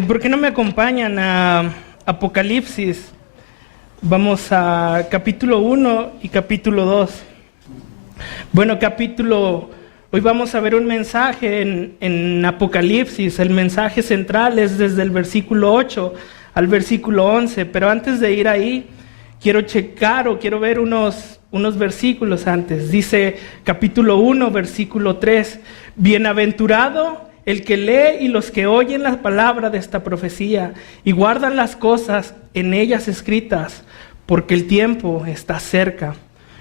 ¿Por qué no me acompañan a Apocalipsis? Vamos a capítulo 1 y capítulo 2. Bueno, hoy vamos a ver un mensaje en Apocalipsis. El mensaje central es desde el versículo 8 al versículo 11. Pero antes de ir ahí, quiero ver unos versículos antes. Dice capítulo 1, versículo 3. Bienaventurado el que lee y los que oyen la palabra de esta profecía y guardan las cosas en ellas escritas, porque el tiempo está cerca.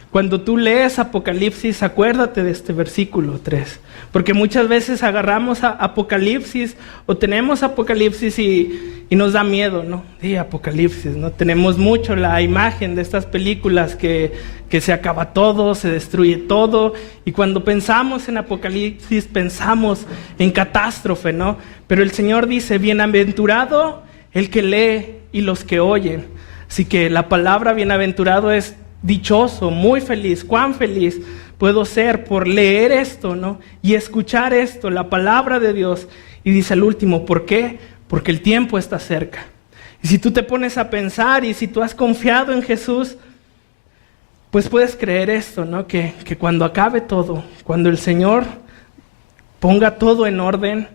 Cuando tú lees Apocalipsis, acuérdate de este versículo 3, porque muchas veces agarramos a Apocalipsis o tenemos Apocalipsis y nos da miedo, ¿no? Sí, Apocalipsis, ¿no? Tenemos mucho la imagen de estas películas que se acaba todo, se destruye todo, y cuando pensamos en Apocalipsis pensamos en catástrofe, ¿no? Pero el Señor dice, bienaventurado el que lee y los que oyen. Así que la palabra bienaventurado es dichoso, muy feliz. Cuán feliz puedo ser por leer esto, ¿no? Y escuchar esto, la palabra de Dios. Y dice el último, ¿por qué? Porque el tiempo está cerca. Y si tú te pones a pensar y si tú has confiado en Jesús, pues puedes creer esto, ¿no? Que cuando acabe todo, cuando el Señor ponga todo en orden,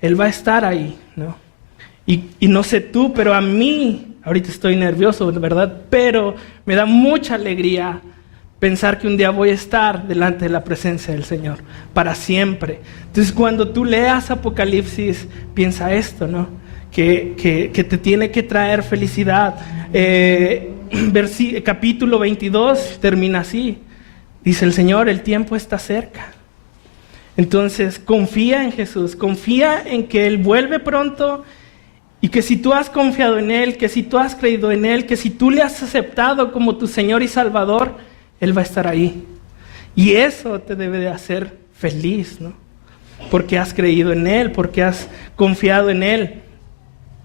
Él va a estar ahí, ¿no? Y no sé tú, pero a mí, ahorita estoy nervioso, de verdad, pero me da mucha alegría pensar que un día voy a estar delante de la presencia del Señor, para siempre. Entonces, cuando tú leas Apocalipsis, piensa esto, ¿no? Que te tiene que traer felicidad. Capítulo 22 termina así. Dice el Señor, el tiempo está cerca. Entonces, confía en Jesús, confía en que Él vuelve pronto. Y que si tú has confiado en Él, que si tú has creído en Él, que si tú le has aceptado como tu Señor y Salvador, Él va a estar ahí. Y eso te debe de hacer feliz, ¿no? Porque has creído en Él, porque has confiado en Él.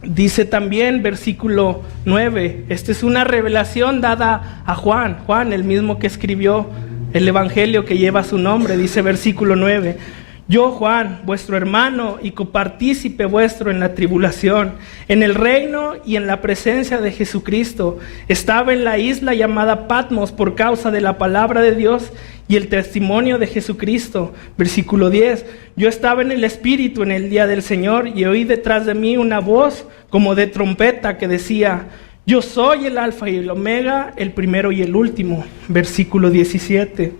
Dice también, versículo 9, esta es una revelación dada a Juan. Juan, el mismo que escribió el evangelio que lleva su nombre, dice versículo 9. Yo, Juan, vuestro hermano y copartícipe vuestro en la tribulación, en el reino y en la presencia de Jesucristo, estaba en la isla llamada Patmos por causa de la palabra de Dios y el testimonio de Jesucristo. Versículo 10, yo estaba en el Espíritu en el día del Señor y oí detrás de mí una voz como de trompeta que decía, yo soy el Alfa y el Omega, el primero y el último. Versículo 17,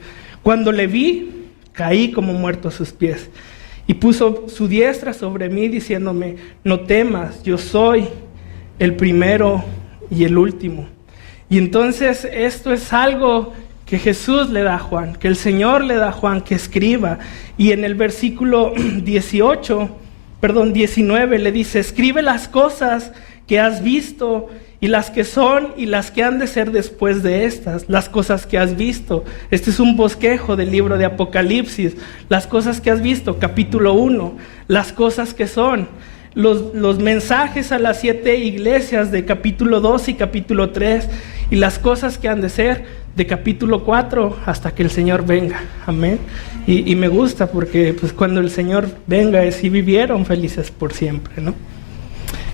cuando le vi, caí como muerto a sus pies y puso su diestra sobre mí diciéndome, no temas, yo soy el primero y el último. Y entonces esto es algo que Jesús le da a Juan, que el Señor le da a Juan que escriba. Y en el versículo 19 le dice, escribe las cosas que has visto y las que son y las que han de ser después de estas, las cosas que has visto. Este es un bosquejo del libro de Apocalipsis. Las cosas que has visto, capítulo 1, las cosas que son. Los mensajes a las 7 iglesias de capítulo 2 y capítulo 3, y las cosas que han de ser de capítulo 4 hasta que el Señor venga. Amén. Y me gusta porque pues, cuando el Señor venga, si vivieron felices por siempre, ¿no?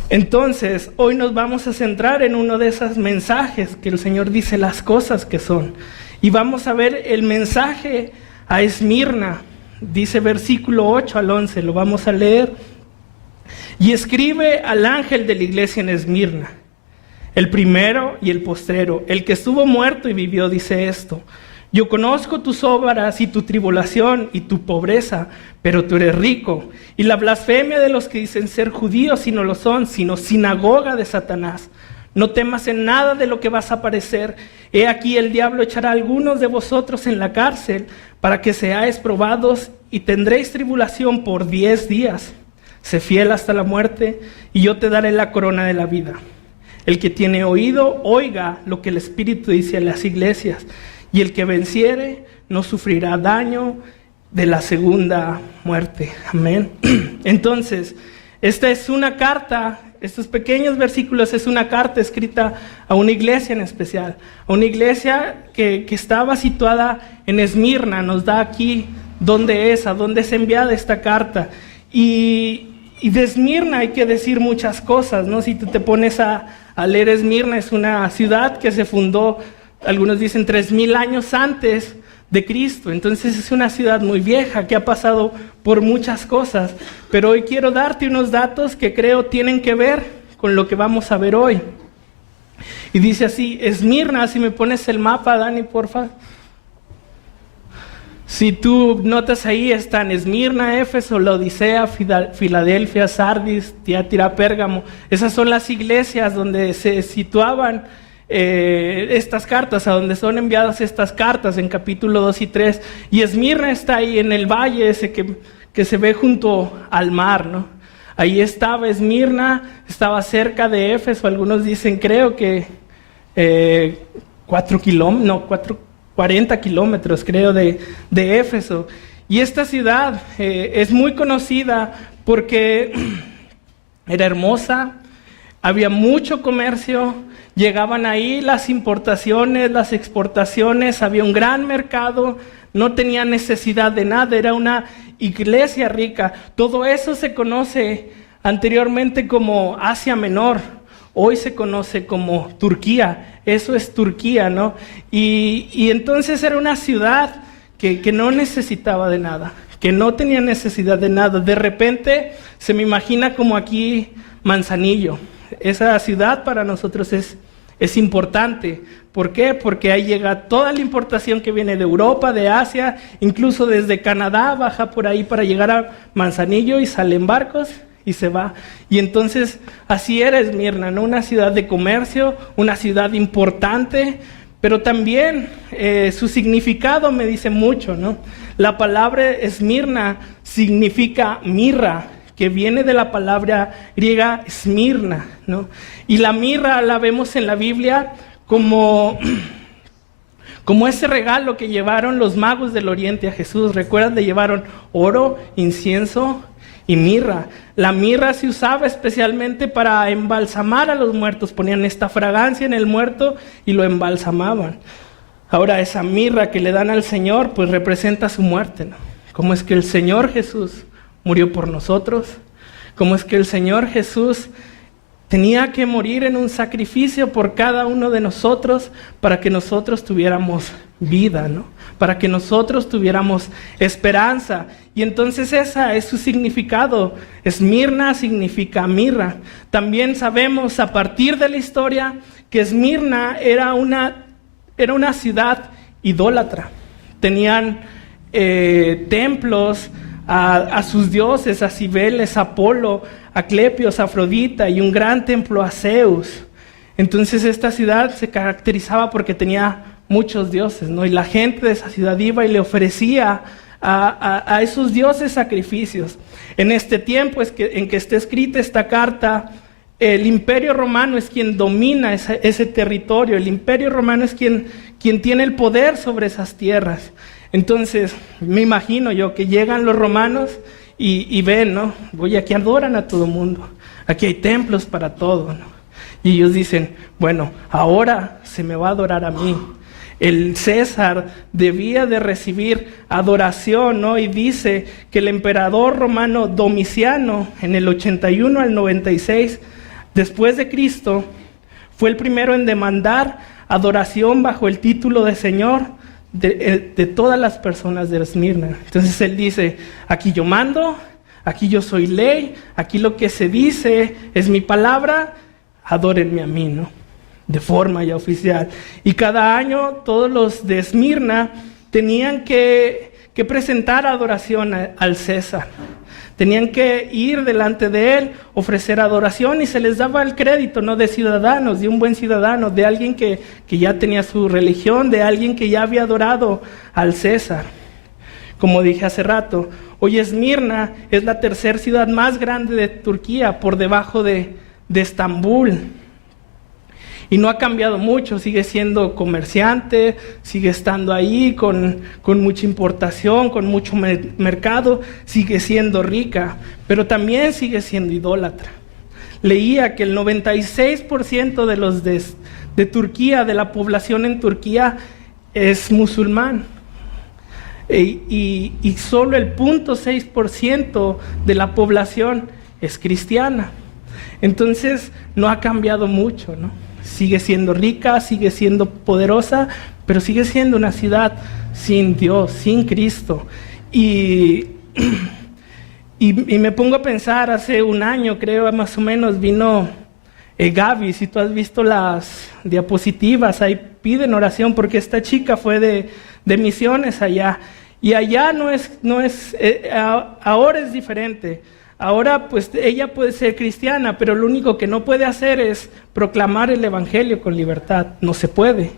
Entonces, hoy nos vamos a centrar en uno de esos mensajes que el Señor dice las cosas que son. Y vamos a ver el mensaje a Esmirna. Dice versículo 8 al 11, lo vamos a leer. Y escribe al ángel de la iglesia en Esmirna, el primero y el postrero, el que estuvo muerto y vivió, dice esto. Yo conozco tus obras y tu tribulación y tu pobreza, pero tú eres rico. Y la blasfemia de los que dicen ser judíos y no lo son, sino sinagoga de Satanás. No temas en nada de lo que vas a padecer. He aquí el diablo echará a algunos de vosotros en la cárcel para que seáis probados y tendréis tribulación por 10 días. Sé fiel hasta la muerte y yo te daré la corona de la vida. El que tiene oído, oiga lo que el Espíritu dice a las iglesias. Y el que venciere no sufrirá daño de la segunda muerte. Amén. Entonces, esta es una carta, estos pequeños versículos es una carta escrita a una iglesia en especial. A una iglesia que estaba situada en Esmirna. Nos da aquí dónde es, a dónde es enviada esta carta. Y Y de Esmirna hay que decir muchas cosas, ¿no? Si tú te pones a leer, Esmirna es una ciudad que se fundó, algunos dicen 3000 años antes de Cristo. Entonces es una ciudad muy vieja que ha pasado por muchas cosas. Pero hoy quiero darte unos datos que creo tienen que ver con lo que vamos a ver hoy. Y dice así, Esmirna, si me pones el mapa, Dani, porfa. Si tú notas ahí están Esmirna, Éfeso, Laodicea, Filadelfia, Sardis, Tiatira, Pérgamo. Esas son las iglesias donde se situaban estas cartas, a donde son enviadas estas cartas en capítulo 2 y 3. Y Esmirna está ahí en el valle ese que se ve junto al mar, ¿no? Ahí estaba Esmirna, estaba cerca de Éfeso. Algunos dicen, creo que 40 kilómetros, creo, de Éfeso. Y esta ciudad es muy conocida porque era hermosa, había mucho comercio, llegaban ahí las importaciones, las exportaciones, había un gran mercado, no tenía necesidad de nada, era una iglesia rica. Todo eso se conoce anteriormente como Asia Menor, hoy se conoce como Turquía. Eso es Turquía, ¿no? Y entonces era una ciudad que no necesitaba de nada, que no tenía necesidad de nada. De repente se me imagina como aquí Manzanillo. Esa ciudad para nosotros es importante. ¿Por qué? Porque ahí llega toda la importación que viene de Europa, de Asia, incluso desde Canadá baja por ahí para llegar a Manzanillo y salen barcos y se va. Y entonces así era Esmirna, ¿no? Una ciudad de comercio, una ciudad importante, pero también su significado me dice mucho, ¿no? La palabra Esmirna significa mirra, que viene de la palabra griega Esmirna, ¿no? Y la mirra la vemos en la Biblia como ese regalo que llevaron los magos del Oriente a Jesús. ¿Recuerdan? Le llevaron oro, incienso y mirra. La mirra se usaba especialmente para embalsamar a los muertos. Ponían esta fragancia en el muerto y lo embalsamaban. Ahora esa mirra que le dan al Señor pues representa su muerte, ¿no? Cómo es que el Señor Jesús murió por nosotros. Cómo es que el Señor Jesús tenía que morir en un sacrificio por cada uno de nosotros para que nosotros tuviéramos vida, ¿no? Para que nosotros tuviéramos esperanza. Y entonces ese es su significado. Esmirna significa mirra. También sabemos a partir de la historia que Esmirna era una ciudad idólatra. Tenían templos a sus dioses, a Cibeles, a Apolo, a Clepios, a Afrodita y un gran templo a Zeus. Entonces esta ciudad se caracterizaba porque tenía muchos dioses, ¿no? Y la gente de esa ciudad iba y le ofrecía a esos dioses sacrificios. En este tiempo en que está escrita esta carta, el Imperio Romano es quien domina ese territorio. El Imperio Romano es quien tiene el poder sobre esas tierras. Entonces me imagino yo que llegan los romanos y ven, ¿no? Oye, aquí adoran a todo mundo, aquí hay templos para todo, ¿no? Y ellos dicen, bueno, ahora se me va a adorar a mí. El César debía de recibir adoración, ¿no? Y dice que el emperador romano Domiciano, en el 81 al 96 después de Cristo, fue el primero en demandar adoración bajo el título de Señor de todas las personas de Esmirna. Entonces él dice, aquí yo mando, aquí yo soy ley, aquí lo que se dice es mi palabra, adórenme a mí, ¿no? De forma ya oficial. Y cada año todos los de Esmirna tenían que presentar adoración al César. Tenían que ir delante de él, ofrecer adoración y se les daba el crédito, ¿no? De ciudadanos, de un buen ciudadano, de alguien que ya tenía su religión, de alguien que ya había adorado al César. Como dije hace rato, hoy Esmirna es la tercera ciudad más grande de Turquía, por debajo de Estambul. Y no ha cambiado mucho, sigue siendo comerciante, sigue estando ahí con mucha importación, con mucho mercado, sigue siendo rica, pero también sigue siendo idólatra. Leía que el 96% de los de Turquía, de la población en Turquía, es musulmán. Y solo el 0.6% de la población es cristiana. Entonces no ha cambiado mucho, ¿no? Sigue siendo rica, sigue siendo poderosa, pero sigue siendo una ciudad sin Dios, sin Cristo. Y me pongo a pensar, hace un año creo más o menos vino Gaby, si tú has visto las diapositivas, ahí piden oración porque esta chica fue de misiones allá. Y allá ahora es diferente. Ahora pues ella puede ser cristiana, pero lo único que no puede hacer es proclamar el evangelio con libertad. No se puede.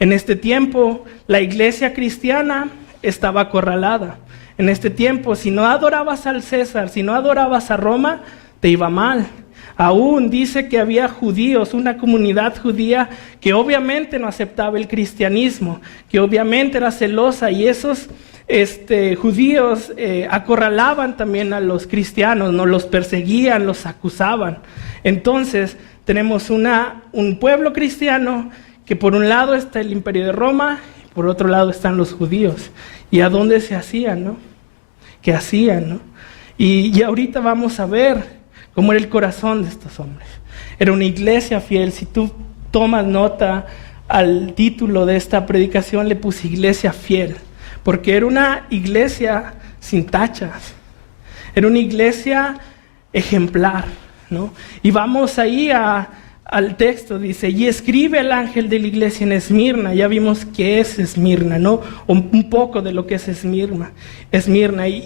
En este tiempo la iglesia cristiana estaba acorralada. En este tiempo, si no adorabas al César, si no adorabas a Roma, te iba mal. Aún dice que había judíos, una comunidad judía que obviamente no aceptaba el cristianismo, que obviamente era celosa, y esos judíos acorralaban también a los cristianos, no los perseguían, los acusaban. Entonces tenemos un pueblo cristiano que por un lado está el imperio de Roma, y por otro lado están los judíos. ¿Y a dónde se hacían, no? ¿Qué hacían, no? Y ahorita vamos a ver cómo era el corazón de estos hombres. Era una iglesia fiel. Si tú tomas nota, al título de esta predicación le puse iglesia fiel, porque era una iglesia sin tachas, era una iglesia ejemplar, ¿no? Y vamos ahí al texto, dice, y escribe el ángel de la iglesia en Esmirna. Ya vimos qué es Esmirna, ¿no? Un poco de lo que es Esmirna.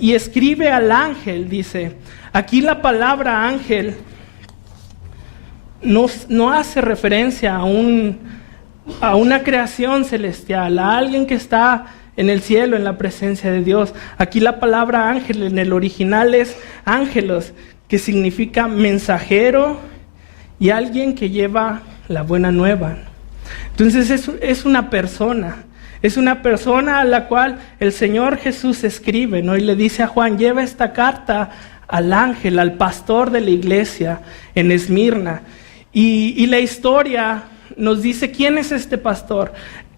Y escribe al ángel, dice. Aquí la palabra ángel no hace referencia a una creación celestial, a alguien que está en el cielo, en la presencia de Dios. Aquí la palabra ángel en el original es ángelos, que significa mensajero y alguien que lleva la buena nueva. Entonces es una persona a la cual el Señor Jesús escribe, ¿no? Y le dice a Juan, lleva esta carta al ángel, al pastor de la iglesia en Esmirna. Y la historia nos dice quién es este pastor.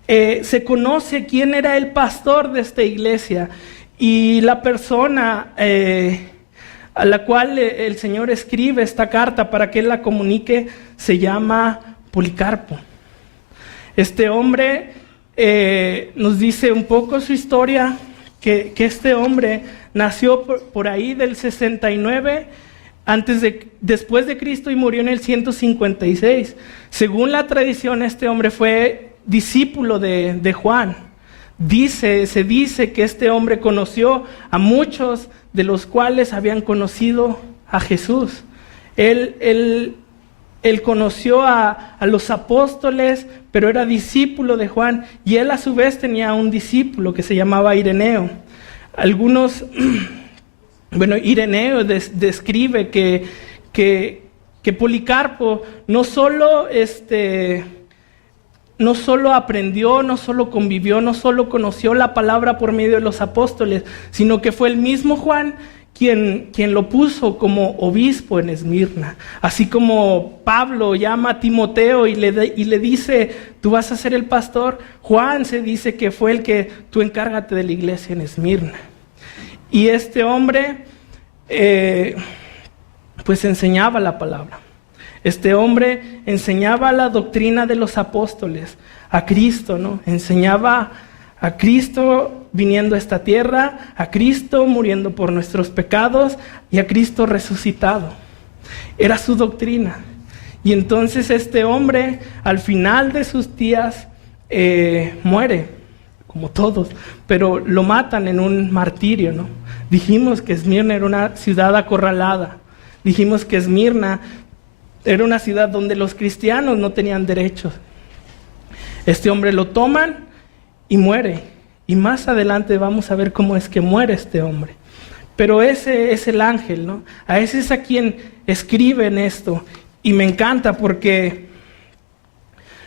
Se conoce quién era el pastor de esta iglesia, y la persona a la cual el Señor escribe esta carta para que él la comunique se llama Policarpo. Este hombre nos dice un poco su historia, que este hombre nació por ahí del 69 después de Cristo y murió en el 156. Según la tradición, este hombre fue discípulo de Juan. Se dice que este hombre conoció a muchos de los cuales habían conocido a Jesús. Él conoció a los apóstoles, pero era discípulo de Juan, y él a su vez tenía un discípulo que se llamaba Ireneo. Ireneo describe que Policarpo no solo aprendió, no solo convivió, no solo conoció la palabra por medio de los apóstoles, sino que fue el mismo Juan quien lo puso como obispo en Esmirna. Así como Pablo llama a Timoteo y le dice, tú vas a ser el pastor, Juan se dice que fue el que tú encárgate de la iglesia en Esmirna. Y este hombre pues enseñaba la palabra. Este hombre enseñaba la doctrina de los apóstoles, a Cristo, ¿no? Enseñaba a Cristo viniendo a esta tierra, a Cristo muriendo por nuestros pecados y a Cristo resucitado. Era su doctrina. Y entonces este hombre, al final de sus días, muere, como todos, pero lo matan en un martirio, ¿no? Dijimos que Esmirna era una ciudad acorralada. Dijimos que Esmirna era una ciudad donde los cristianos no tenían derechos. Este hombre lo toman y muere. Y más adelante vamos a ver cómo es que muere este hombre. Pero ese es el ángel, ¿no? A ese es a quien escriben esto. Y me encanta porque,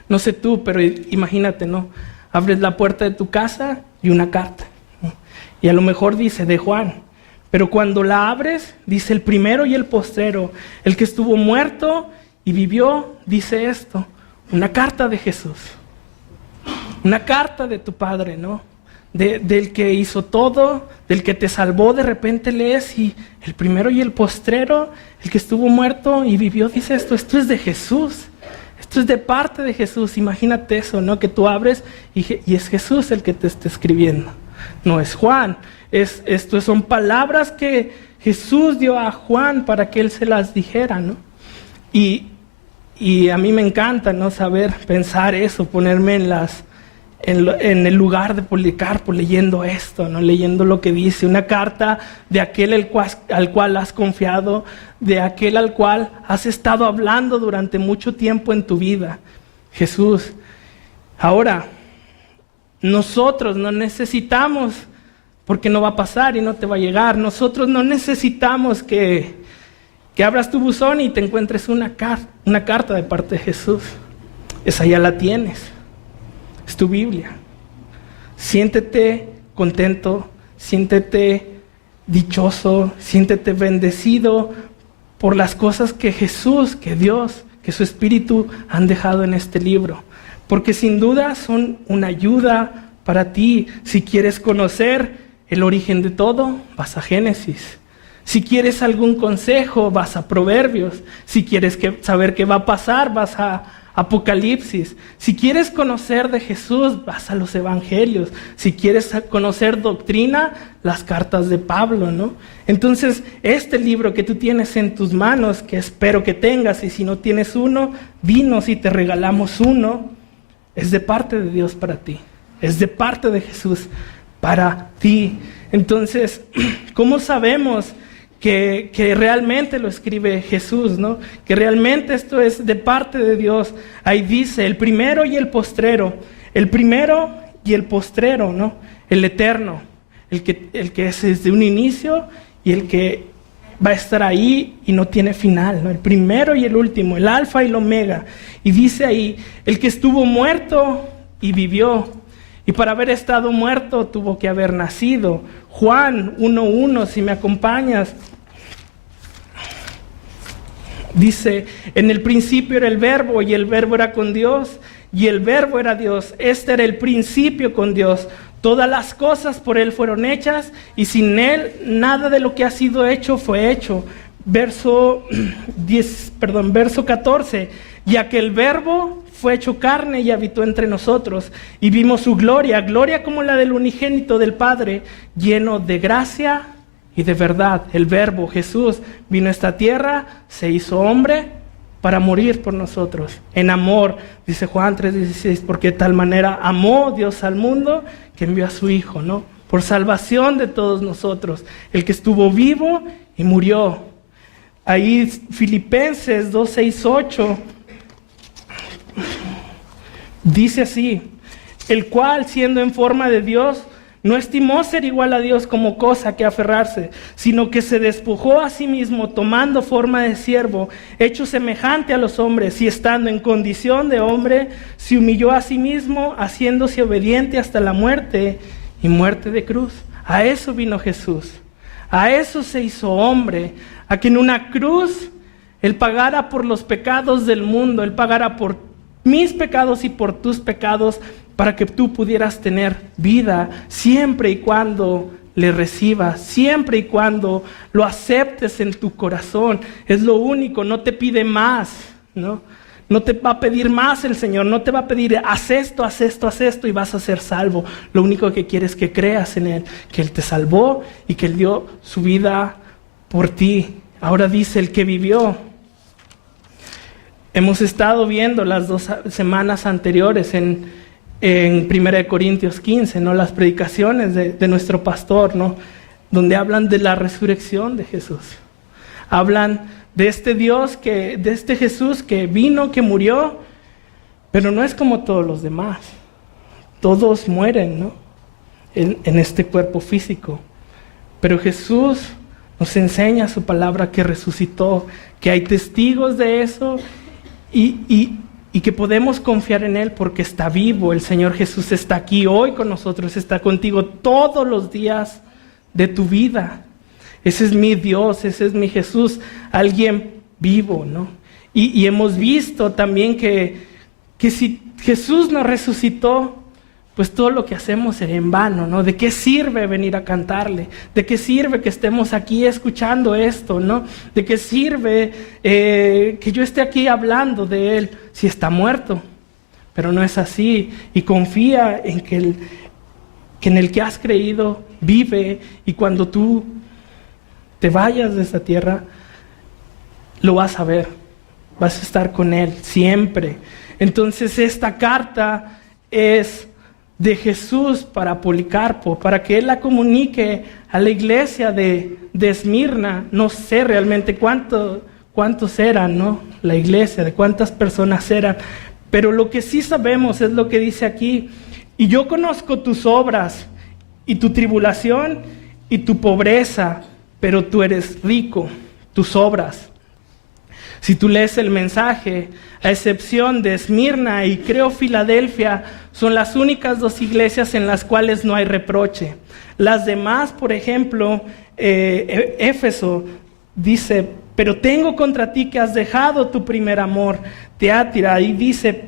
no sé tú, pero imagínate, ¿no? Abres la puerta de tu casa y una carta, ¿no? Y a lo mejor dice de Juan. Pero cuando la abres, dice el primero y el postrero, el que estuvo muerto y vivió, dice esto, una carta de Jesús, una carta de tu Padre, ¿no? del que hizo todo, del que te salvó. De repente lees y el primero y el postrero, el que estuvo muerto y vivió, dice esto es de Jesús. Esto es de parte de Jesús. Imagínate eso, ¿no? Que tú abres y es Jesús el que te está escribiendo. No es Juan. Esto son palabras que Jesús dio a Juan para que él se las dijera, ¿no? Y a mí me encanta, ¿no? Saber pensar eso, ponerme en el lugar de Policarpo leyendo esto, ¿no? Leyendo lo que dice, una carta de aquel al cual has confiado, de aquel al cual has estado hablando durante mucho tiempo en tu vida, Jesús. Ahora, nosotros no necesitamos, porque no va a pasar y no te va a llegar, nosotros no necesitamos que abras tu buzón y te encuentres una carta de parte de Jesús. Esa ya la tienes. Es tu Biblia. Siéntete contento, siéntete dichoso, siéntete bendecido por las cosas que Jesús, que Dios, que su Espíritu han dejado en este libro. Porque sin duda son una ayuda para ti. Si quieres conocer el origen de todo, vas a Génesis. Si quieres algún consejo, vas a Proverbios. Si quieres saber qué va a pasar, vas a Apocalipsis. Si quieres conocer de Jesús, vas a los Evangelios. Si quieres conocer doctrina, las cartas de Pablo, ¿no? Entonces, este libro que tú tienes en tus manos, que espero que tengas, y si no tienes uno, dinos y te regalamos uno, es de parte de Dios para ti. Es de parte de Jesús para ti. Entonces, ¿cómo sabemos que realmente lo escribe Jesús, ¿no? Que realmente esto es de parte de Dios? Ahí dice, el primero y el postrero. El primero y el postrero, ¿no? El eterno. El que es desde un inicio y el que va a estar ahí y no tiene final, ¿no? El primero y el último, el alfa y el omega. Y dice ahí, el que estuvo muerto y vivió. Y para haber estado muerto tuvo que haber nacido. Juan 1:1, si me acompañas. Dice, en el principio era el verbo y el verbo era con Dios y el verbo era Dios. Este era el principio con Dios. Todas las cosas por Él fueron hechas y sin Él nada de lo que ha sido hecho fue hecho. Verso 14. Y aquel verbo fue hecho carne y habitó entre nosotros y vimos su gloria, gloria como la del unigénito del Padre, lleno de gracia y de verdad. El verbo Jesús vino a esta tierra, se hizo hombre para morir por nosotros. En amor, dice Juan 3:16, porque de tal manera amó Dios al mundo que envió a su Hijo, ¿no? Por salvación de todos nosotros. El que estuvo vivo y murió. Ahí Filipenses 2:6-8 dice así, el cual siendo en forma de Dios, no estimó ser igual a Dios como cosa que aferrarse, sino que se despojó a sí mismo, tomando forma de siervo, hecho semejante a los hombres, y estando en condición de hombre, se humilló a sí mismo, haciéndose obediente hasta la muerte, y muerte de cruz. A eso vino Jesús, a eso se hizo hombre, a que en una cruz Él pagara por los pecados del mundo, Él pagara por mis pecados y por tus pecados, para que tú pudieras tener vida siempre y cuando le recibas, siempre y cuando lo aceptes en tu corazón. Es lo único, no te pide más, ¿no? No te va a pedir más el Señor, no te va a pedir haz esto, haz esto, haz esto y vas a ser salvo. Lo único que quiere es que creas en Él, que Él te salvó y que Él dio su vida por ti. Ahora dice el que vivió. Hemos estado viendo las 2 semanas anteriores en 1 Corintios 15, ¿no? Las predicaciones de nuestro pastor, ¿no? Donde hablan de la resurrección de Jesús. Hablan de este Dios, de este Jesús que vino, que murió, pero no es como todos los demás. Todos mueren, ¿no? En este cuerpo físico. Pero Jesús nos enseña su palabra que resucitó, que hay testigos de eso. Y que podemos confiar en Él porque está vivo. El Señor Jesús está aquí hoy con nosotros, está contigo todos los días de tu vida. Ese es mi Dios, ese es mi Jesús, alguien vivo, ¿no? Y hemos visto también que si Jesús nos resucitó, pues todo lo que hacemos será en vano, ¿no? ¿De qué sirve venir a cantarle? ¿De qué sirve que estemos aquí escuchando esto, ¿no? ¿De qué sirve que yo esté aquí hablando de Él si está muerto? Pero no es así, y confía en que en el que has creído vive, y cuando tú te vayas de esta tierra, lo vas a ver, vas a estar con Él siempre. Entonces esta carta es de Jesús para Policarpo, para que Él la comunique a la iglesia de Esmirna. No sé realmente cuántos eran, ¿no? La iglesia, de cuántas personas eran, pero lo que sí sabemos es lo que dice aquí: y yo conozco tus obras y tu tribulación y tu pobreza, pero tú eres rico, tus obras. Si tú lees el mensaje, a excepción de Esmirna y creo Filadelfia, son las únicas dos iglesias en las cuales no hay reproche. Las demás, por ejemplo, Éfeso dice: pero tengo contra ti que has dejado tu primer amor. Teatira, y dice: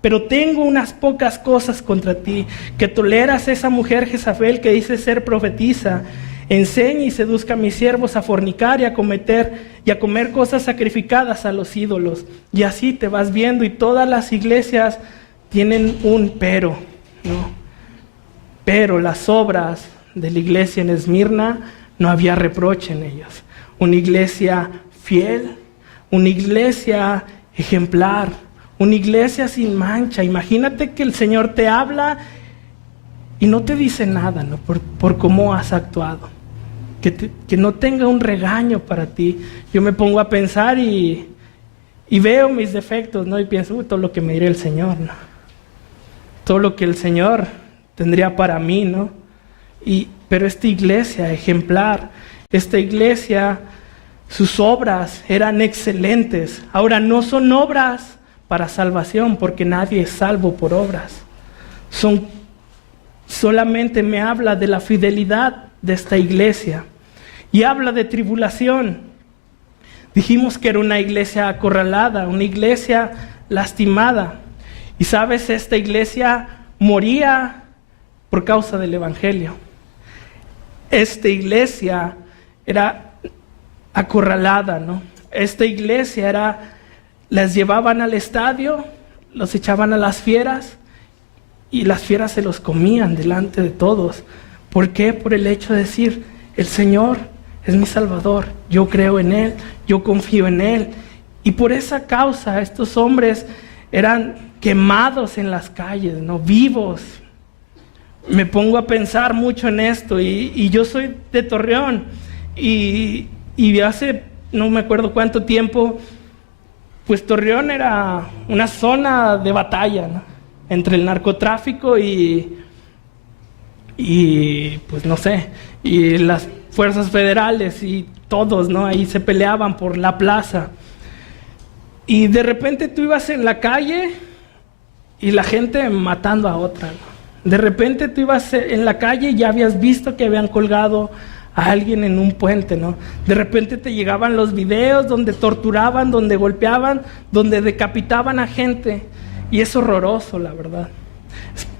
pero tengo unas pocas cosas contra ti, que toleras a esa mujer Jezabel que dice ser profetisa. Enseña y seduzca a mis siervos a fornicar y a comer cosas sacrificadas a los ídolos. Y así te vas viendo, y todas las iglesias tienen un pero, ¿no? Pero las obras de la iglesia en Esmirna, no había reproche en ellas. Una iglesia fiel, una iglesia ejemplar, una iglesia sin mancha. Imagínate que el Señor te habla y no te dice nada, ¿no? por cómo has actuado. Que no tenga un regaño para ti. Yo me pongo a pensar y veo mis defectos, ¿no? Y pienso: todo lo que me dirá el Señor, ¿no? Todo lo que el Señor tendría para mí, ¿no? Pero esta iglesia ejemplar, esta iglesia, sus obras eran excelentes. Ahora, no son obras para salvación, porque nadie es salvo por obras. Solamente me habla de la fidelidad de esta iglesia. Y habla de tribulación. Dijimos que era una iglesia acorralada, una iglesia lastimada. Y sabes, esta iglesia moría por causa del evangelio. Esta iglesia era acorralada, ¿no? Esta iglesia las llevaban al estadio, los echaban a las fieras, y las fieras se los comían delante de todos. ¿Por qué? Por el hecho de decir: el Señor es mi Salvador, yo creo en Él, yo confío en Él. Y por esa causa estos hombres eran quemados en las calles, ¿no? Vivos. Me pongo a pensar mucho en esto, y yo soy de Torreón, y hace no me acuerdo cuánto tiempo, pues Torreón era una zona de batalla, ¿no? Entre el narcotráfico y pues no sé, y las fuerzas federales y todos, ¿no? Ahí se peleaban por la plaza. Y de repente tú ibas en la calle y la gente matando a otra, ¿no? De repente tú ibas en la calle y ya habías visto que habían colgado a alguien en un puente, ¿no? De repente te llegaban los videos donde torturaban, donde golpeaban, donde decapitaban a gente. Y es horroroso, la verdad.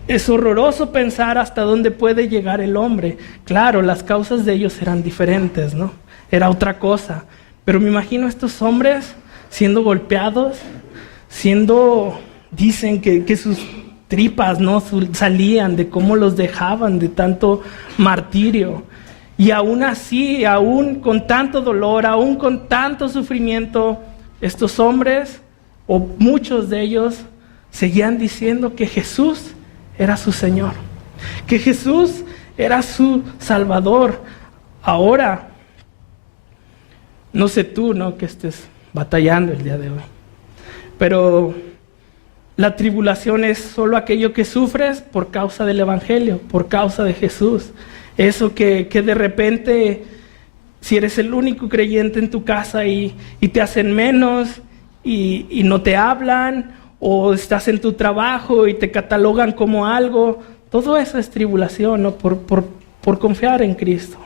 Es horroroso pensar hasta dónde puede llegar el hombre. Claro, las causas de ellos eran diferentes, ¿no? Era otra cosa. Pero me imagino a estos hombres siendo golpeados, dicen que sus tripas, ¿no? Salían, de cómo los dejaban, de tanto martirio. Y aún así, aún con tanto dolor, aún con tanto sufrimiento, estos hombres, o muchos de ellos, seguían diciendo que Jesús era su Señor, que Jesús era su Salvador. Ahora, no sé tú, ¿no?, que estés batallando el día de hoy, pero la tribulación es solo aquello que sufres por causa del Evangelio, por causa de Jesús. Eso que de repente, si eres el único creyente en tu casa y te hacen menos y no te hablan, o estás en tu trabajo y te catalogan como algo, todo eso es tribulación, ¿no? Por confiar en Cristo.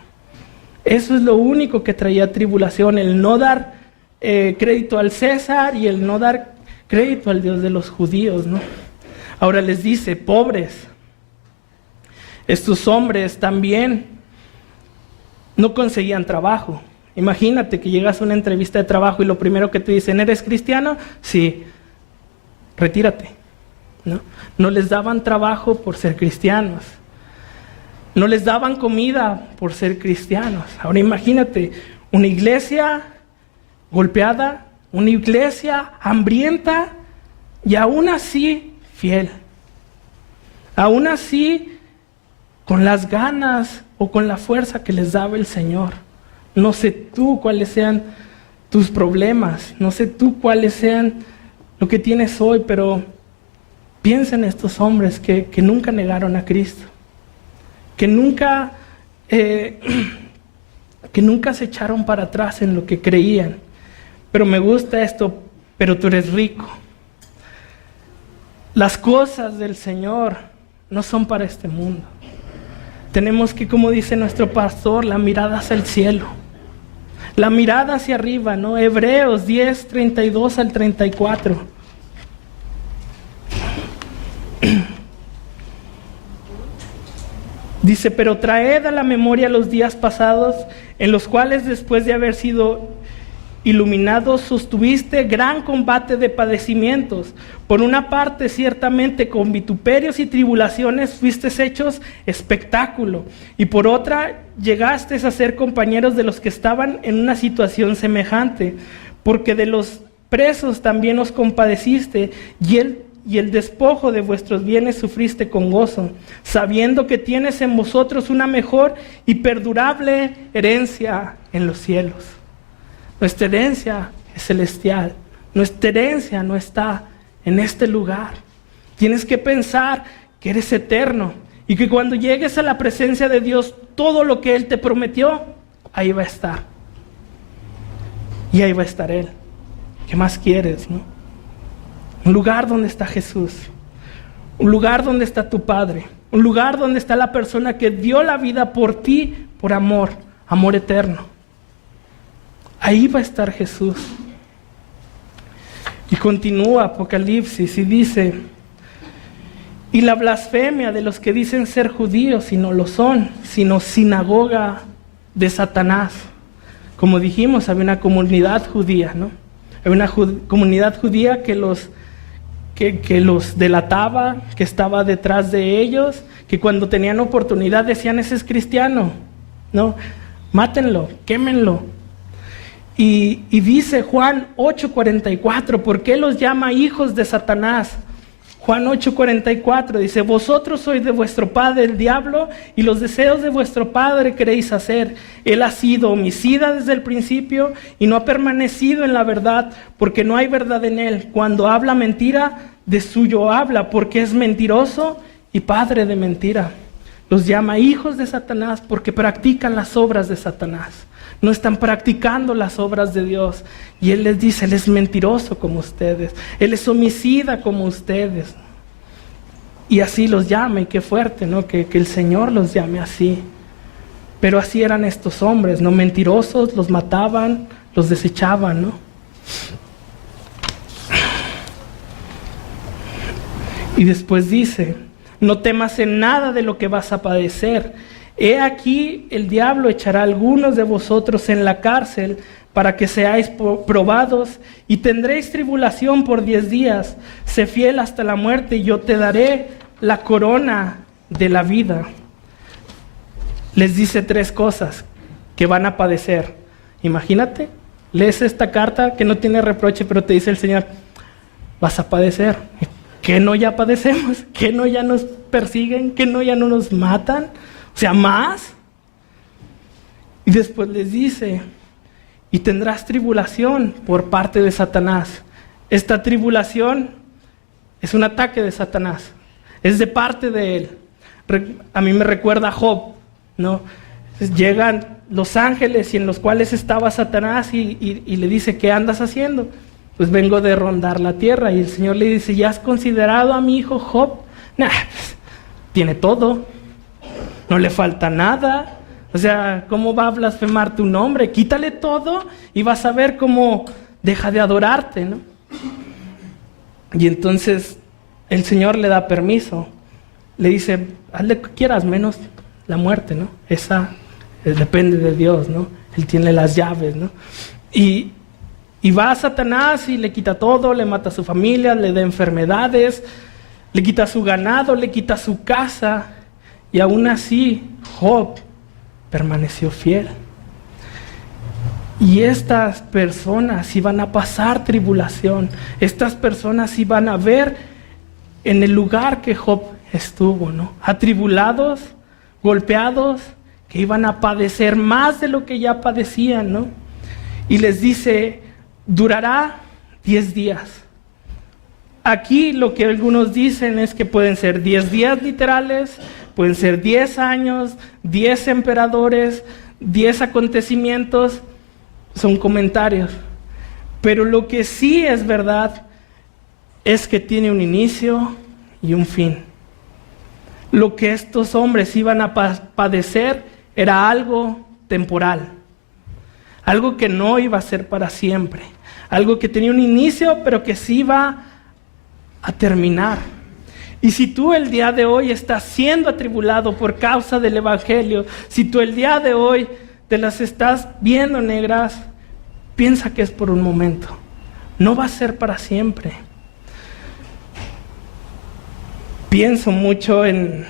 Eso es lo único que traía tribulación, el no dar crédito al César y el no dar crédito al Dios de los judíos, ¿no? Ahora les dice: pobres. Estos hombres también no conseguían trabajo. Imagínate que llegas a una entrevista de trabajo y lo primero que te dicen, ¿eres cristiano? Sí, retírate. No les daban trabajo por ser cristianos. No les daban comida por ser cristianos. Ahora imagínate, una iglesia golpeada, una iglesia hambrienta y aún así fiel. Aún así con las ganas o con la fuerza que les daba el Señor. No sé tú cuáles sean tus problemas, no sé tú cuáles sean lo que tienes hoy, pero piensa en estos hombres que nunca negaron a Cristo, que nunca se echaron para atrás en lo que creían. Pero me gusta esto, pero tú eres rico. Las cosas del Señor no son para este mundo. Tenemos que, como dice nuestro pastor, la mirada hacia el cielo. La mirada hacia arriba, ¿no? Hebreos 10, 32 al 34. Dice, pero traed a la memoria los días pasados, en los cuales después de haber sido iluminados sostuviste gran combate de padecimientos. Por una parte, ciertamente, con vituperios y tribulaciones fuisteis hechos espectáculo, y por otra, llegasteis a ser compañeros de los que estaban en una situación semejante, porque de los presos también os compadeciste, y el despojo de vuestros bienes sufriste con gozo, sabiendo que tienes en vosotros una mejor y perdurable herencia en los cielos. Nuestra herencia es celestial. Nuestra herencia no está en este lugar. Tienes que pensar que eres eterno y que cuando llegues a la presencia de Dios, todo lo que Él te prometió, ahí va a estar. Y ahí va a estar Él. ¿Qué más quieres, no? Un lugar donde está Jesús. Un lugar donde está tu Padre. Un lugar donde está la persona que dio la vida por ti, por amor. Amor eterno. Ahí va a estar Jesús. Y continúa Apocalipsis y dice, y la blasfemia de los que dicen ser judíos y no lo son, sino sinagoga de Satanás. Como dijimos, había una comunidad judía, ¿no? Había una comunidad judía que los delataba, que estaba detrás de ellos, que cuando tenían oportunidad decían, ese es cristiano, ¿no? Mátenlo, quémenlo. Y dice Juan 8:44, ¿por qué los llama hijos de Satanás? Juan 8:44 dice, vosotros sois de vuestro padre el diablo, y los deseos de vuestro padre queréis hacer. Él ha sido homicida desde el principio y no ha permanecido en la verdad, porque no hay verdad en él. Cuando habla mentira, de suyo habla, porque es mentiroso y padre de mentira. Los llama hijos de Satanás porque practican las obras de Satanás. No están practicando las obras de Dios. Y Él les dice, Él es mentiroso como ustedes. Él es homicida como ustedes. Y así los llama, y qué fuerte, ¿no? Que el Señor los llame así. Pero así eran estos hombres, ¿no? Mentirosos, los mataban, los desechaban, ¿no? Y después dice, no temas en nada de lo que vas a padecer. He aquí, el diablo echará a algunos de vosotros en la cárcel para que seáis probados, y tendréis tribulación por 10 días. Sé fiel hasta la muerte y yo te daré la corona de la vida. Les dice 3 cosas que van a padecer. Imagínate, lees esta carta que no tiene reproche, pero te dice el Señor, vas a padecer. ¿Qué no ya padecemos? ¿Qué no ya nos persiguen? ¿Qué no ya no nos matan? O sea, más. Y después les dice, y tendrás tribulación por parte de Satanás. Esta tribulación es un ataque de Satanás, es de parte de él. A mí me recuerda a Job, ¿no? Llegan los ángeles y en los cuales estaba Satanás y le dice, ¿qué andas haciendo? Pues vengo de rondar la tierra. Y el Señor le dice, ¿ya has considerado a mi hijo Job? Nah, pues, tiene todo. No le falta nada. O sea, ¿cómo va a blasfemar tu nombre? Quítale todo y vas a ver cómo deja de adorarte, ¿no? Y entonces el Señor le da permiso. le dice, haz lo que quieras menos la muerte, ¿no? Esa depende de Dios, ¿no? Él tiene las llaves, ¿no? Y va a Satanás y le quita todo, le mata a su familia, le da enfermedades, le quita su ganado, le quita su casa. Y aún así, Job permaneció fiel. Y estas personas iban a pasar tribulación. Estas personas iban a ver en el lugar que Job estuvo, ¿no? Atribulados, golpeados, que iban a padecer más de lo que ya padecían, ¿no? Y les dice, durará 10 días. Aquí lo que algunos dicen es que pueden ser 10 días literales, pueden ser 10 años, 10 emperadores, 10 acontecimientos. Son comentarios. Pero lo que sí es verdad es que tiene un inicio y un fin. Lo que estos hombres iban a padecer era algo temporal. Algo que no iba a ser para siempre. Algo que tenía un inicio, pero que sí iba a terminar. Y si tú el día de hoy estás siendo atribulado por causa del Evangelio, si tú el día de hoy te las estás viendo negras, piensa que es por un momento. No va a ser para siempre. Pienso mucho en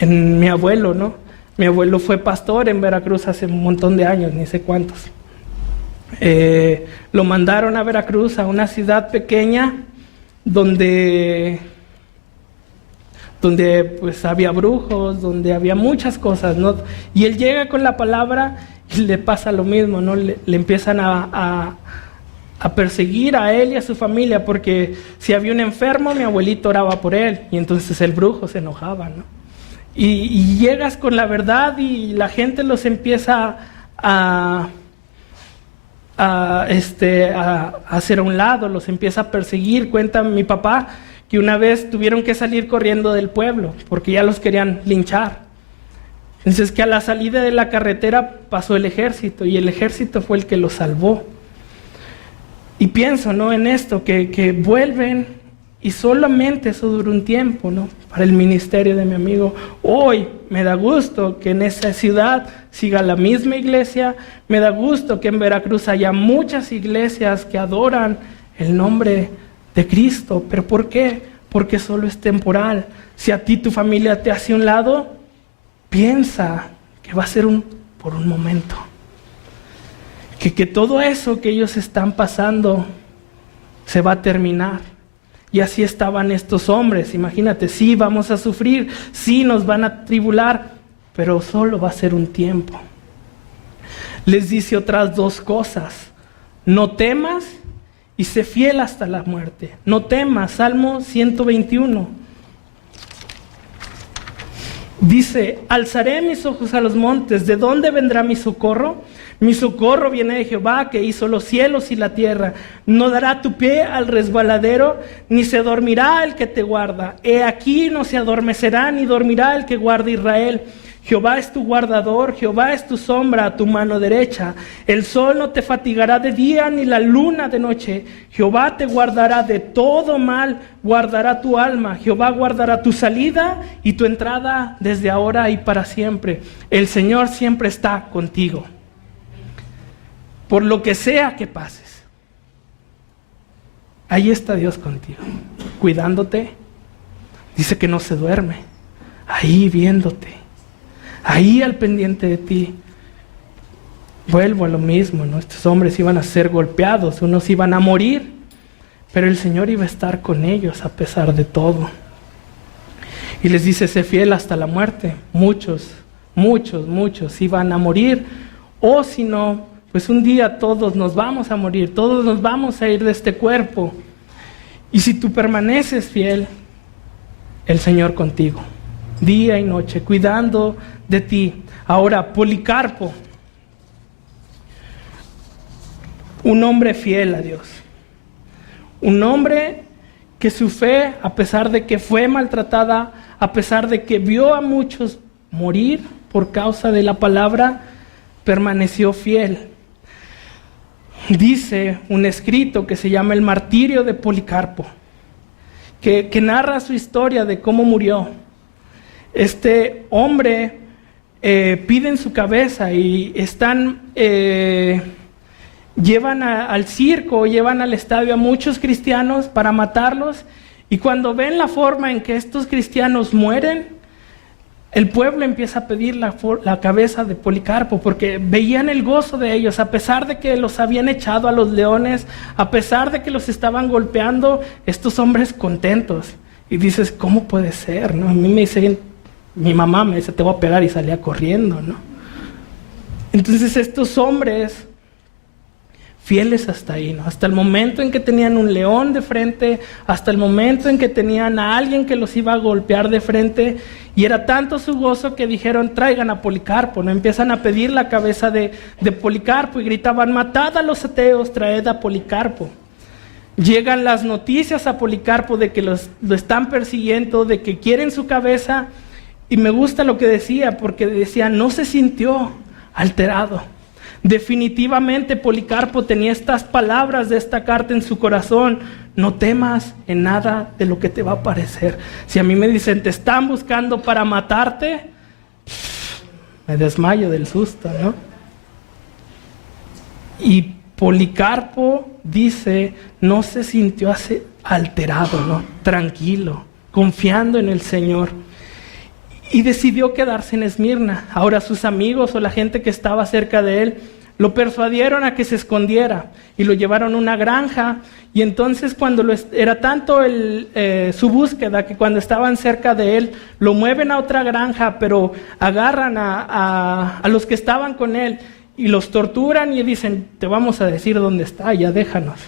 mi abuelo, ¿no? Mi abuelo fue pastor en Veracruz hace un montón de años, ni sé cuántos. Lo mandaron a Veracruz, a una ciudad pequeña, donde pues había brujos, donde había muchas cosas, ¿no? Y él llega con la palabra y le pasa lo mismo, ¿no? Le empiezan a perseguir a él y a su familia, porque si había un enfermo, mi abuelito oraba por él, y entonces el brujo se enojaba, ¿no? Y llegas con la verdad y la gente los empieza a hacer a un lado, los empieza a perseguir. Cuenta mi papá que una vez tuvieron que salir corriendo del pueblo porque ya los querían linchar. Entonces que a la salida de la carretera pasó el ejército y el ejército fue el que los salvó. Y pienso, ¿no?, en esto, que vuelven y solamente eso dura un tiempo, ¿no?, para el ministerio de mi amigo. Hoy me da gusto que en esa ciudad siga la misma iglesia, me da gusto que en Veracruz haya muchas iglesias que adoran el nombre de Cristo. ¿Pero por qué? Porque solo es temporal. Si a ti tu familia te hace a un lado, piensa que va a ser por un momento. Que todo eso que ellos están pasando se va a terminar. Y así estaban estos hombres. Imagínate, sí vamos a sufrir, sí nos van a tribular, pero solo va a ser un tiempo. Les dice otras dos cosas: no temas y sé fiel hasta la muerte. No temas, Salmo 121. Dice, alzaré mis ojos a los montes, ¿de dónde vendrá mi socorro? Mi socorro viene de Jehová, que hizo los cielos y la tierra. No dará tu pie al resbaladero, ni se dormirá el que te guarda. He aquí no se adormecerá, ni dormirá el que guarda Israel. Jehová es tu guardador, Jehová es tu sombra a tu mano derecha. El sol no te fatigará de día, ni la luna de noche. Jehová te guardará de todo mal, guardará tu alma. Jehová guardará tu salida y tu entrada desde ahora y para siempre. El Señor siempre está contigo. Por lo que sea que pases, ahí está Dios contigo, cuidándote. Dice que no se duerme, ahí viéndote, ahí al pendiente de ti. Vuelvo a lo mismo, ¿no? Estos hombres iban a ser golpeados, unos iban a morir, pero el Señor iba a estar con ellos a pesar de todo. Y les dice, sé fiel hasta la muerte. Muchos iban a morir, o si no, pues un día todos nos vamos a morir, todos nos vamos a ir de este cuerpo. Y si tú permaneces fiel, el Señor contigo, día y noche, cuidando de ti. Ahora, Policarpo, un hombre fiel a Dios, un hombre que su fe, a pesar de que fue maltratada, a pesar de que vio a muchos morir por causa de la palabra, permaneció fiel. Dice un escrito que se llama El martirio de Policarpo. que narra su historia de cómo murió. Este hombre piden su cabeza y llevan al circo, llevan al estadio a muchos cristianos para matarlos, y cuando ven la forma en que estos cristianos mueren, el pueblo empieza a pedir la cabeza de Policarpo, porque veían el gozo de ellos, a pesar de que los habían echado a los leones, a pesar de que los estaban golpeando, estos hombres contentos. Y dices, ¿cómo puede ser? ¿No? A mí me dicen, mi mamá me dice, te voy a pegar, y salía corriendo, ¿no? Entonces estos hombres fieles hasta ahí, ¿no? Hasta el momento en que tenían un león de frente, hasta el momento en que tenían a alguien que los iba a golpear de frente, y era tanto su gozo que dijeron, traigan a Policarpo, ¿no? Empiezan a pedir la cabeza de Policarpo y gritaban, matad a los ateos, traed a Policarpo. Llegan las noticias a Policarpo de que lo están persiguiendo, de que quieren su cabeza, y me gusta lo que decía, porque decía, no se sintió alterado. Definitivamente Policarpo tenía estas palabras de esta carta en su corazón: no temas en nada de lo que te va a parecer. Si a mí me dicen, te están buscando para matarte, me desmayo del susto, ¿no? Y Policarpo dice, no se sintió alterado, ¿no? Tranquilo, confiando en el Señor. Y decidió quedarse en Esmirna. Ahora sus amigos o la gente que estaba cerca de él lo persuadieron a que se escondiera y lo llevaron a una granja. Y entonces cuando era tanto su búsqueda que cuando estaban cerca de él lo mueven a otra granja, pero agarran a los que estaban con él y los torturan y dicen, te vamos a decir dónde está, ya déjanos.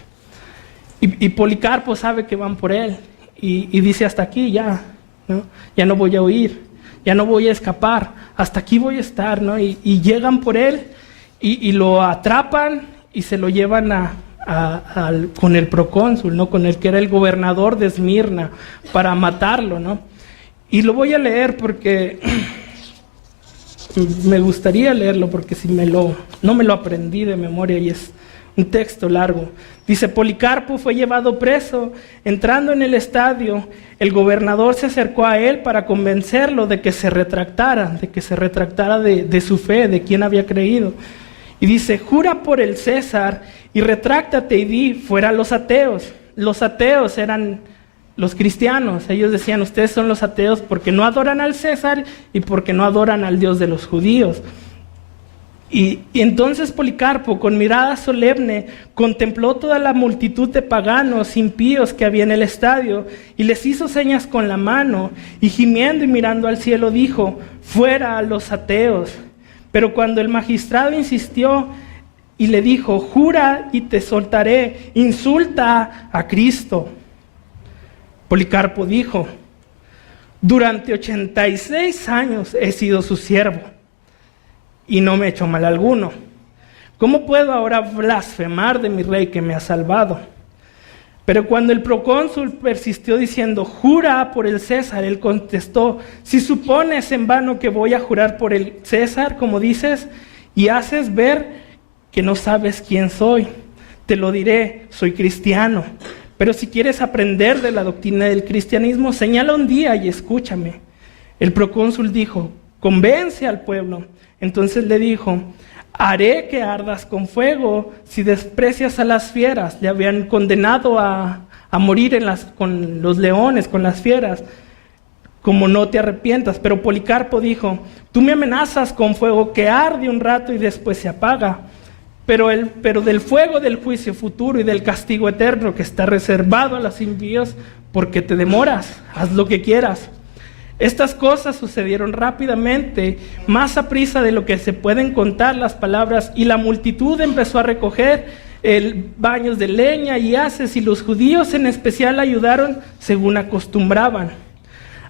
Y Policarpo sabe que van por él y dice, hasta aquí ya, ¿no? Ya no voy a huir. Ya no voy a escapar, hasta aquí voy a estar, ¿no? Y llegan por él y lo atrapan y se lo llevan con el procónsul, ¿no? Con el que era el gobernador de Esmirna, para matarlo, ¿no? Y lo voy a leer porque me gustaría leerlo, porque no me lo aprendí de memoria y es un texto largo. Dice, Policarpo fue llevado preso. Entrando en el estadio, el gobernador se acercó a él para convencerlo de que se retractara, de su fe, de quién había creído. Y dice, jura por el César y retráctate y di, fuera los ateos. Los ateos eran los cristianos. Ellos decían, ustedes son los ateos porque no adoran al César y porque no adoran al Dios de los judíos. Y entonces Policarpo, con mirada solemne, contempló toda la multitud de paganos impíos que había en el estadio y les hizo señas con la mano, y gimiendo y mirando al cielo dijo, fuera a los ateos. Pero cuando el magistrado insistió y le dijo, jura y te soltaré, insulta a Cristo. Policarpo dijo, durante 86 años he sido su siervo y no me he hecho mal alguno. ¿Cómo puedo ahora blasfemar de mi rey que me ha salvado? Pero cuando el procónsul persistió diciendo, jura por el César, él contestó, si supones en vano que voy a jurar por el César, como dices, y haces ver que no sabes quién soy, te lo diré, soy cristiano. Pero si quieres aprender de la doctrina del cristianismo, señala un día y escúchame. El procónsul dijo, convence al pueblo. Entonces le dijo, haré que ardas con fuego si desprecias a las fieras. Le habían condenado a morir con los leones, con las fieras, como no te arrepientas. Pero Policarpo dijo, tú me amenazas con fuego que arde un rato y después se apaga. Pero del fuego del juicio futuro y del castigo eterno que está reservado a los impíos, porque te demoras, haz lo que quieras. Estas cosas sucedieron rápidamente, más aprisa de lo que se pueden contar las palabras, y la multitud empezó a recoger baños de leña y haces, y los judíos en especial ayudaron según acostumbraban.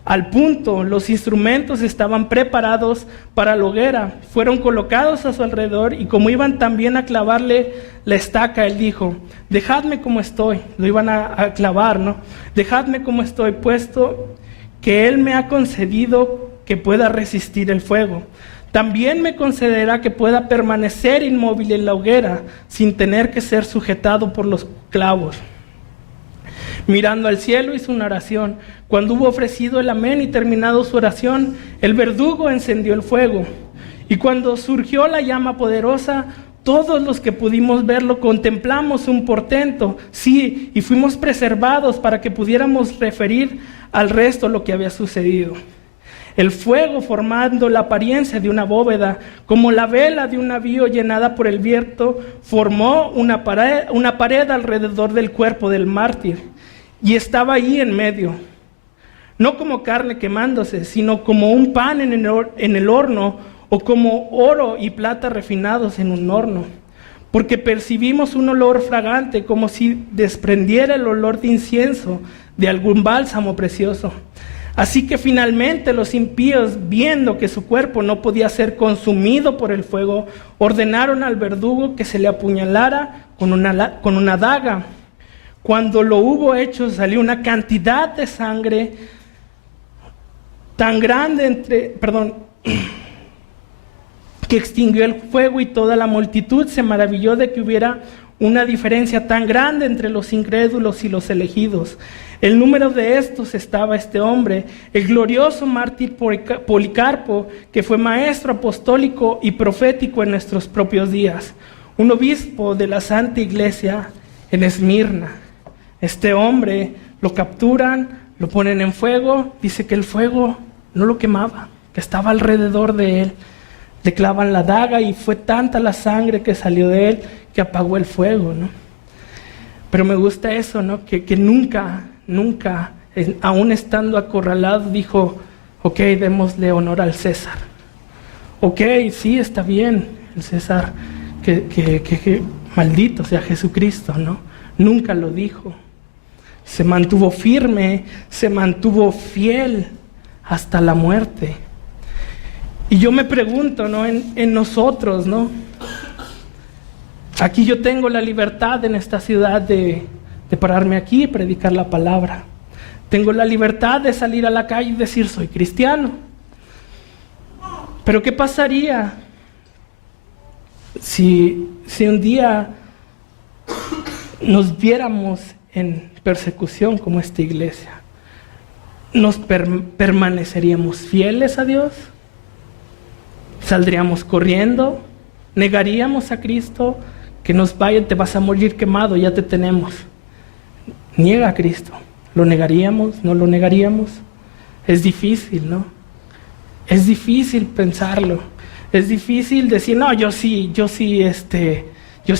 Al punto, los instrumentos estaban preparados para la hoguera, fueron colocados a su alrededor, y como iban también a clavarle la estaca, él dijo, dejadme como estoy, lo iban a clavar, ¿no? Dejadme como estoy, puesto que él me ha concedido que pueda resistir el fuego. También me concederá que pueda permanecer inmóvil en la hoguera sin tener que ser sujetado por los clavos. Mirando al cielo hizo una oración. Cuando hubo ofrecido el amén y terminado su oración, el verdugo encendió el fuego. Y cuando surgió la llama poderosa, todos los que pudimos verlo contemplamos un portento, sí, y fuimos preservados para que pudiéramos referir al resto lo que había sucedido. El fuego, formando la apariencia de una bóveda, como la vela de un navío llenada por el viento, formó una pared alrededor del cuerpo del mártir, y estaba ahí en medio, no como carne quemándose, sino como un pan en el horno, o como oro y plata refinados en un horno, porque percibimos un olor fragante, como si desprendiera el olor de incienso de algún bálsamo precioso. Así que finalmente los impíos, viendo que su cuerpo no podía ser consumido por el fuego, ordenaron al verdugo que se le apuñalara con una daga. Cuando lo hubo hecho, salió una cantidad de sangre tan grande que extinguió el fuego, y toda la multitud se maravilló de que hubiera una diferencia tan grande entre los incrédulos y los elegidos. El número de estos estaba este hombre, el glorioso mártir Policarpo, que fue maestro apostólico y profético en nuestros propios días, un obispo de la Santa Iglesia en Esmirna. Este hombre lo capturan, lo ponen en fuego, dice que el fuego no lo quemaba, que estaba alrededor de él. Le clavan la daga y fue tanta la sangre que salió de él que apagó el fuego, ¿no? Pero me gusta eso, ¿no? Que nunca, aún estando acorralado, dijo, ok, démosle honor al César. Ok, sí, está bien, el César, que maldito sea Jesucristo, ¿no? Nunca lo dijo. Se mantuvo firme, se mantuvo fiel hasta la muerte. Y yo me pregunto, ¿no? En nosotros, ¿no? Aquí yo tengo la libertad en esta ciudad de pararme aquí y predicar la palabra. Tengo la libertad de salir a la calle y decir, soy cristiano. Pero ¿qué pasaría si un día nos viéramos en persecución como esta iglesia? ¿Nos permaneceríamos fieles a Dios? ¿Saldríamos corriendo? ¿Negaríamos a Cristo? Que nos vaya, te vas a morir quemado, ya te tenemos. Niega a Cristo. ¿Lo negaríamos? ¿No lo negaríamos? Es difícil, ¿no? Es difícil pensarlo. Es difícil decir, no, yo sí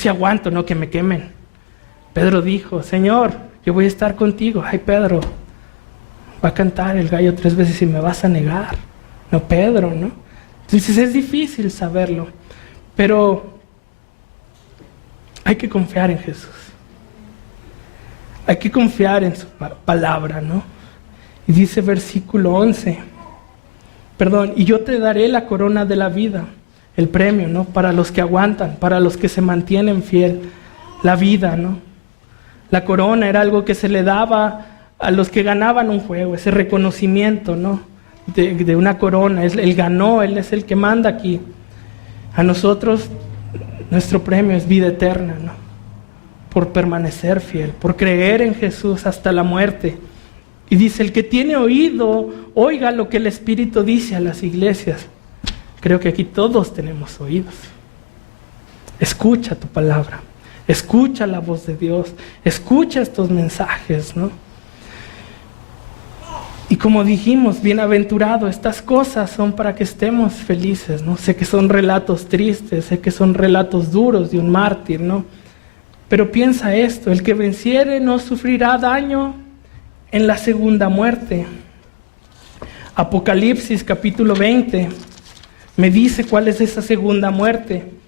aguanto, no que me quemen. Pedro dijo, Señor, yo voy a estar contigo. Ay, Pedro, va a cantar el gallo 3 veces y me vas a negar. No, Pedro, ¿no? Entonces es difícil saberlo, pero hay que confiar en Jesús. Hay que confiar en su palabra, ¿no? Y dice versículo 11, y yo te daré la corona de la vida, el premio, ¿no? Para los que aguantan, para los que se mantienen fiel, la vida, ¿no? La corona era algo que se le daba a los que ganaban un juego, ese reconocimiento, ¿no? De una corona, él ganó, él es el que manda aquí. A nosotros, nuestro premio es vida eterna, ¿no? Por permanecer fiel, por creer en Jesús hasta la muerte. Y dice, el que tiene oído, oiga lo que el Espíritu dice a las iglesias. Creo que aquí todos tenemos oídos. Escucha tu palabra, escucha la voz de Dios, escucha estos mensajes, ¿no? Y como dijimos, bienaventurado, estas cosas son para que estemos felices, ¿no? Sé que son relatos tristes, sé que son relatos duros de un mártir, ¿no? Pero piensa esto, el que venciere no sufrirá daño en la segunda muerte. Apocalipsis capítulo 20 me dice cuál es esa segunda muerte.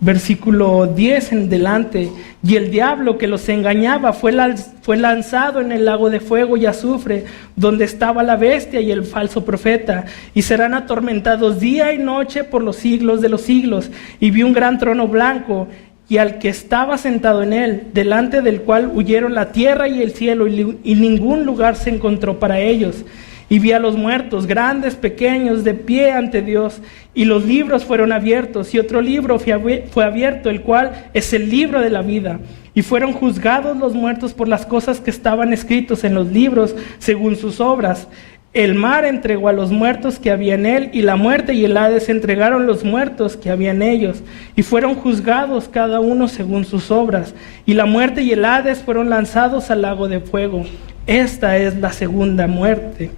Versículo 10 en delante, y el diablo que los engañaba fue lanzado en el lago de fuego y azufre, donde estaba la bestia y el falso profeta, y serán atormentados día y noche por los siglos de los siglos. Y vi un gran trono blanco, y al que estaba sentado en él, delante del cual huyeron la tierra y el cielo, y ningún lugar se encontró para ellos. Y vi a los muertos, grandes, pequeños, de pie ante Dios, y los libros fueron abiertos, y otro libro fue abierto, el cual es el libro de la vida. Y fueron juzgados los muertos por las cosas que estaban escritos en los libros, según sus obras. El mar entregó a los muertos que había en él, y la muerte y el Hades entregaron los muertos que había en ellos. Y fueron juzgados cada uno según sus obras. Y la muerte y el Hades fueron lanzados al lago de fuego. Esta es la segunda muerte.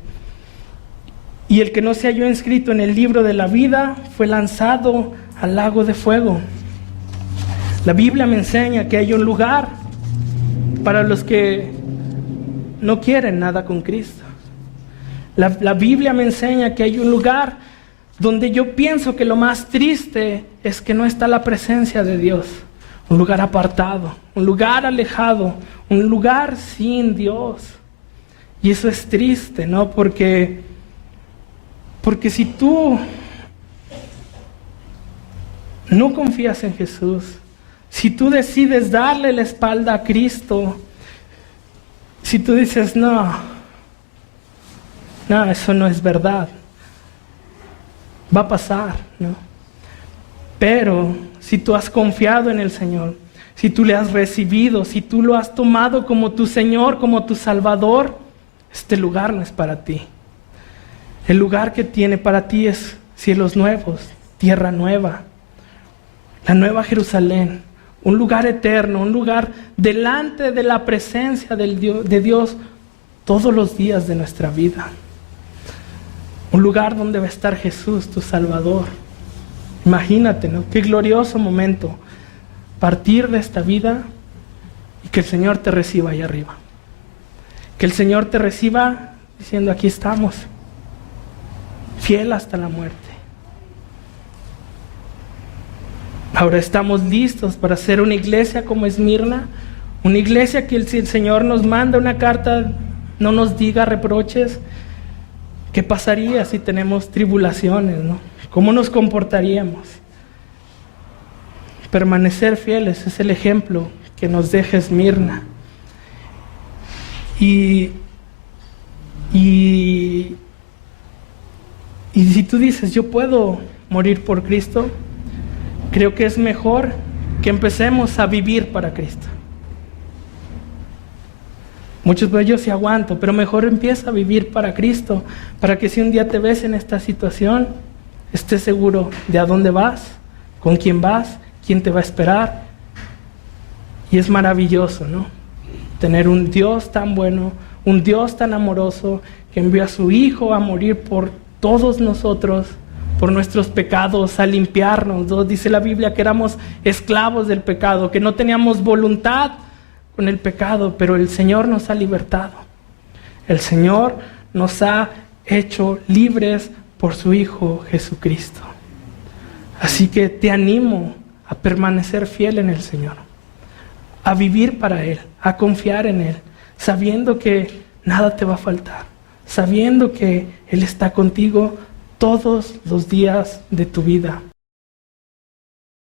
Y el que no se halló inscrito en el libro de la vida fue lanzado al lago de fuego. La Biblia me enseña que hay un lugar para los que no quieren nada con Cristo. La Biblia me enseña que hay un lugar donde yo pienso que lo más triste es que no está la presencia de Dios. Un lugar apartado, un lugar alejado, un lugar sin Dios. Y eso es triste, ¿no? Porque si tú no confías en Jesús, si tú decides darle la espalda a Cristo, si tú dices, no, eso no es verdad, va a pasar, ¿no? Pero si tú has confiado en el Señor, si tú le has recibido, si tú lo has tomado como tu Señor, como tu Salvador, este lugar no es para ti. El lugar que tiene para ti es cielos nuevos, tierra nueva, la nueva Jerusalén, un lugar eterno, un lugar delante de la presencia de Dios todos los días de nuestra vida. Un lugar donde va a estar Jesús, tu Salvador. Imagínate, ¿no? Qué glorioso momento partir de esta vida y que el Señor te reciba ahí arriba. Que el Señor te reciba diciendo, aquí estamos, fiel hasta la muerte. Ahora estamos listos para ser una iglesia como Esmirna, una iglesia que el Señor nos manda una carta, no nos diga reproches. ¿Qué pasaría si tenemos tribulaciones, no? ¿Cómo nos comportaríamos? Permanecer fieles es el ejemplo que nos deja Esmirna. Y si tú dices, yo puedo morir por Cristo, creo que es mejor que empecemos a vivir para Cristo. Muchos de ellos sí aguanto, pero mejor empieza a vivir para Cristo, para que si un día te ves en esta situación, estés seguro de a dónde vas, con quién vas, quién te va a esperar. Y es maravilloso, ¿no? Tener un Dios tan bueno, un Dios tan amoroso, que envió a su Hijo a morir por todos nosotros, por nuestros pecados, a limpiarnos, ¿no? Dice la Biblia que éramos esclavos del pecado, que no teníamos voluntad con el pecado, pero el Señor nos ha libertado. El Señor nos ha hecho libres por su Hijo Jesucristo. Así que te animo a permanecer fiel en el Señor, a vivir para Él, a confiar en Él, sabiendo que nada te va a faltar, sabiendo que Él está contigo todos los días de tu vida.